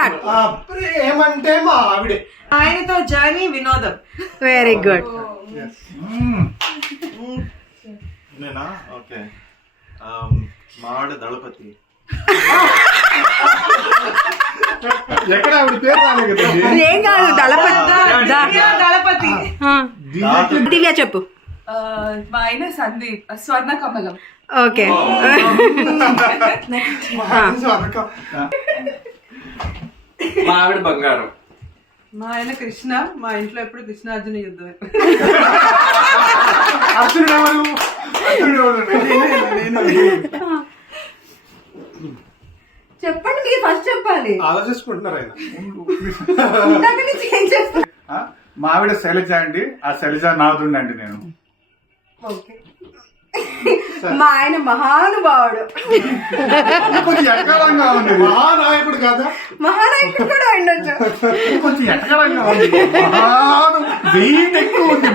Start. ఏమంటే మా ఆవిడే. ఆయనతో జర్నీ వినోదం. Very good. నేనా? ఓకే. మావాడు దళపతి. ఎక్కడ ఆవిడ పేరు రాలేదు కదా. ఏం కాదు, దళపతి. దళపతి. దివ్య చెప్పు. మా ఆయన సందీప్, స్వర్ణ కమలం. ఓకే. మా ఆవిడ బంగారం. మా ఆయన కృష్ణ. మా ఇంట్లో ఎప్పుడు కృష్ణార్జున యుద్ధం. అర్జునుడు ఎవరు? చెప్పండి, మీరు ఫస్ట్ చెప్పాలి. ఆలోచించుకుంటున్నారు ఆయన. మా ఆవిడ శైలజ అండి. ఆ శైలజ నాదుండండి నేను. మా ఆయన మహానుభావుడు. కొంచెం ఎటకారంగా ఉంది. మహానాయకుడు కాదా? మహానాయకుడు కూడా ఉండొచ్చు. కొంచెం ఎటకారంగా ఉంది. వెయిట్ ఎక్కువ ఉంది.